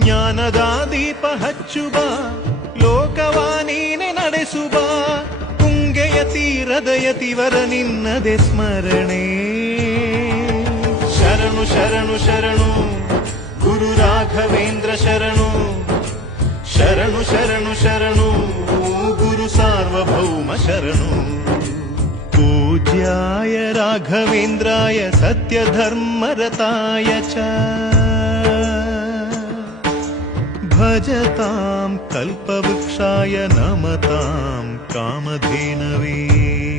ಜ್ಞಾನದ ದೀಪ ಹಚ್ಚುವ ಲೋಕವಾನೀನೆ ನಡೆಸುವ ತುಂಗೆಯ ತೀರದ ಯತಿವರ ನಿನ್ನದೆ ಸ್ಮರಣೆ ಶರಣು ಶರಣು ಶರಣು ಗುರು ರಾಘವೇಂದ್ರ ಶರಣು ಶರಣು ಶರಣು ಶರಣು ಗುರು ಸಾರ್ವಭೌಮ ಶರಣು पूज्याय राघवेन्द्राय सत्यधर्मरताय च भजतां कल्पवृक्षाय नमतां कामधेनवे।